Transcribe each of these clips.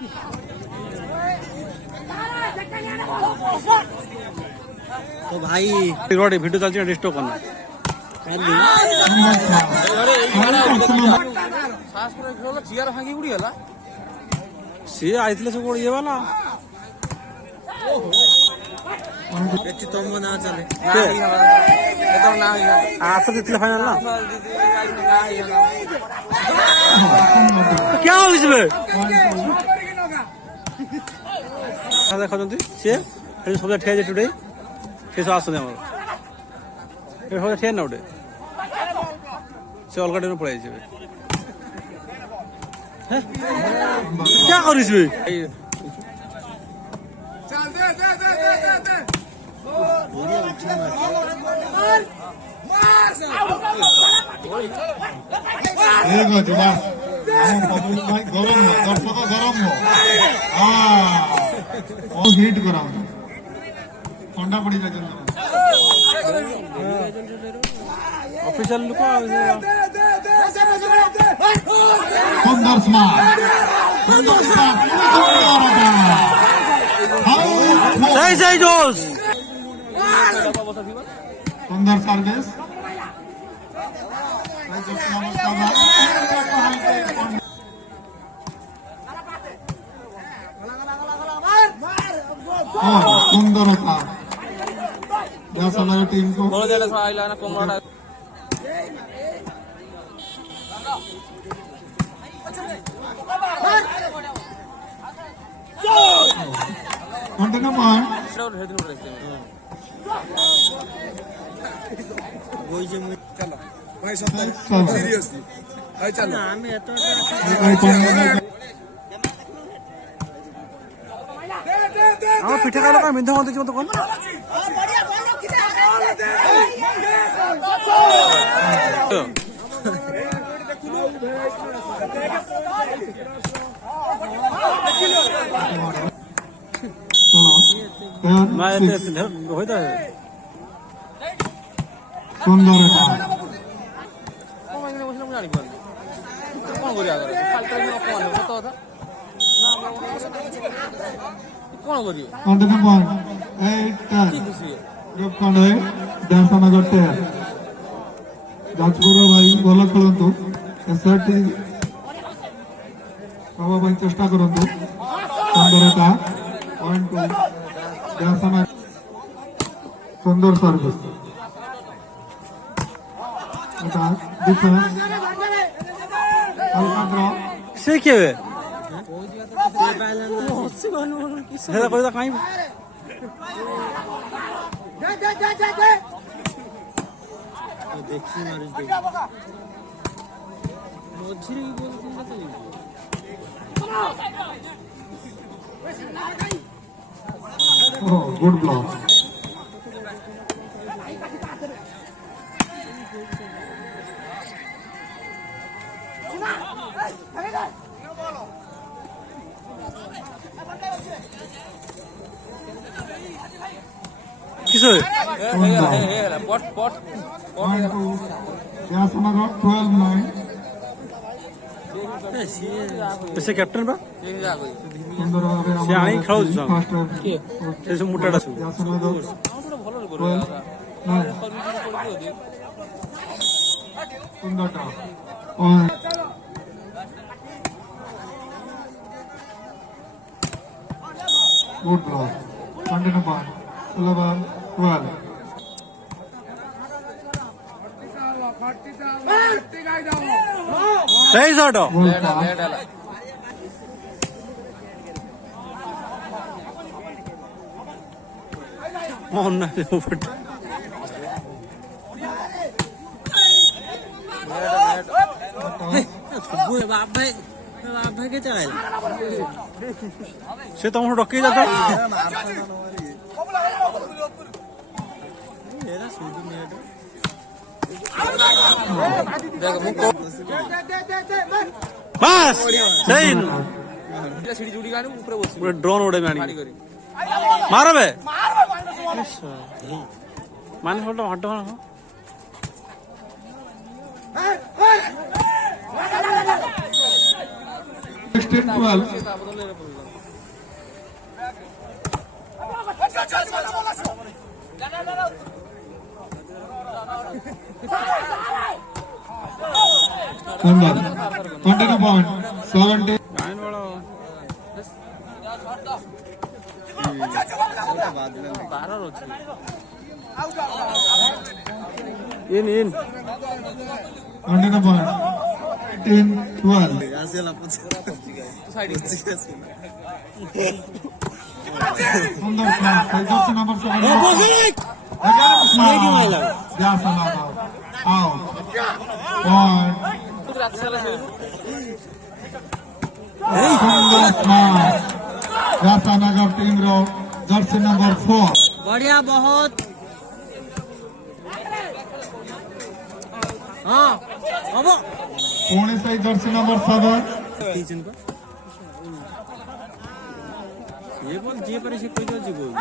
तो भाई road video चलছে না ডিস্টার্ব করনা সাস করে খেলো চেয়ার ভাঙি উড়ি গলা সে আইতলে সব ইয়ে वाला এটি তম্ব না চলে এটা না হইয়া আফা দিতলে ফাইনাল না क्या हो इसमें ଦେଖନ୍ତି ସିଏ ସେଠି ସବୁ ଠିଆ ହେଇଛି ଟୁଡେ ସେ ସବୁ ଆସୁଛନ୍ତି ଆମର ଏ ସବୁ ଠିଆ ନା ଗୋଟେ ସେ ଅଲଗା ଟାଇମ୍ରେ ପଳେଇ ଆସିବେ क्या କରିଛୁ गरम हो दर्शक गरम हो हिट करा ठंडा पड़ी जाए ऑफिशियल लोक सुंदर स्मार्ट सही सही जोश सुंदर सर्विस सुंदरता टीम को कंटिन्यू मान चलो भाई सीरियसली भाई चलो আমার পিঠে খাইলো কার মিন্ধা মতো মতো কোন না এতে হইতা सुंदर কোন করি আগে ফালতু অপমান কত কথা কোন করি कंटिन्यू मान 8 কি দিছি ग्रुप खंडे ध्यानसानगर टेयर जाजपुर भाई भल खेलतु एसआरटी हवा भाई चेष्टा करतु सुंदरता पॉइंट टू ध्यानसानगर सुंदर सर्विस এটা ডিফেন্স हल्का ड्रॉ সে কি হবে সেটা কই দা কাই দেখি মারি দে মঝিরে কি বল Oh, good block. কিসে Point to ध्यानसानगर 12-9 সে ক্যাপ্টেন বা सुंदर भावे সে আই খেলাউছ ফার্স্ট কি সে মুটাটা সু ध्यानसानगर ভালো করে 12-9 सुंदरता और good block. Continue मान 11-12 सही शॉट goal pass. ऑन ना ऊपर बाप भाई के चलाइला से तुम डके जाता बस सही सीढ़ी जुड़ी गाड़ी ऊपर बस पूरा ड्रोन उड़े में आनी मारो बे मान फोटो हट हो 12. Number 20 point 70. In. 20 point 18 12. Sundar Khan, jersey number 7. Again smile. Yes, another. Out. Point. Sundar Khan. Yasanagar team row. Jersey number 4. बढ़िया बहुत हाँ अब Pune say jersey number 7. ये बोल जे पर से कोई जो बोल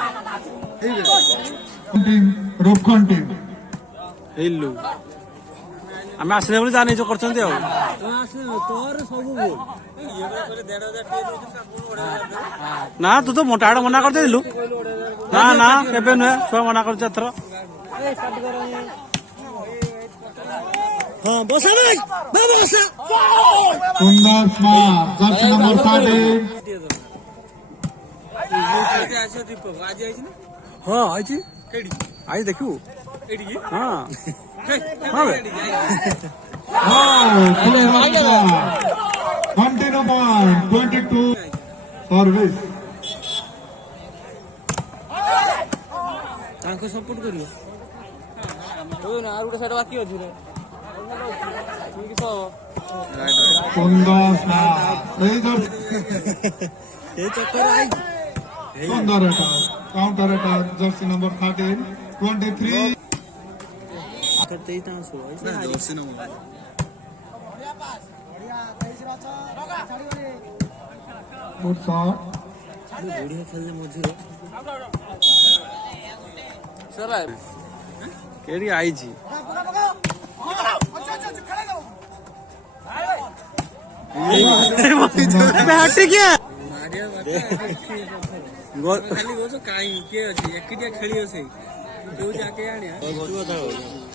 Team Rupkhan team. हेलो ଆମେ ଆସିଲେ ବୋଲି ଜାଣି ଯୋଉ କରୁଛନ୍ତି ଆଉ तोर सब बोल ନା ତୁ ତ ମୋଟା ଆଡେ ମନା କରିଦେଇଥିଲୁ ନା ନା କେବେ ନୁହେଁ ଛୁଆ ମନା କରୁଛି ଏଥର हाँ बसा भाई बसा Sundar Smart, jersey number 13. ହଁ ଆଇଛି ଆଇ ଦେଖିବୁ ହଁ ହଁ ବେ Oh, Sundar Smart. 20 point 22. Service. ତାଙ୍କୁ ସପୋର୍ଟ କରିବ ନା ଆଉ ଗୋଟେ ସାଇଡ ବାକି ଅଛି ରେ ଠିକ Sundar Smart. Hey, jersey. ଏ ଚକ୍କର ଆଇ Sundar attack. Counter attack. Jersey number 13. 23. तेई ता सो Good shot. बढ़िया खेलने मझिरे सर କେଡି ଆଇଛି ହାଟି କିଏ ଖାଲି କହୁଛ କାଇଁ କିଏ ଅଛି ଏକିଟିଆ ଖେଳିବ ସେଇ ଯୋଉ ଯାକେ ଆଣିଆ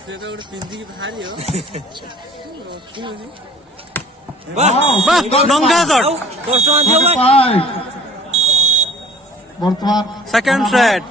ସେ ତ ଗୋଟେ ପିନ୍ଧିକି ବାହାରିବ ଡଙ୍ଗା ସଟ୍ 10 ଟଙ୍କା ଦିଅ ଭାଇ 25. Bartman. Second set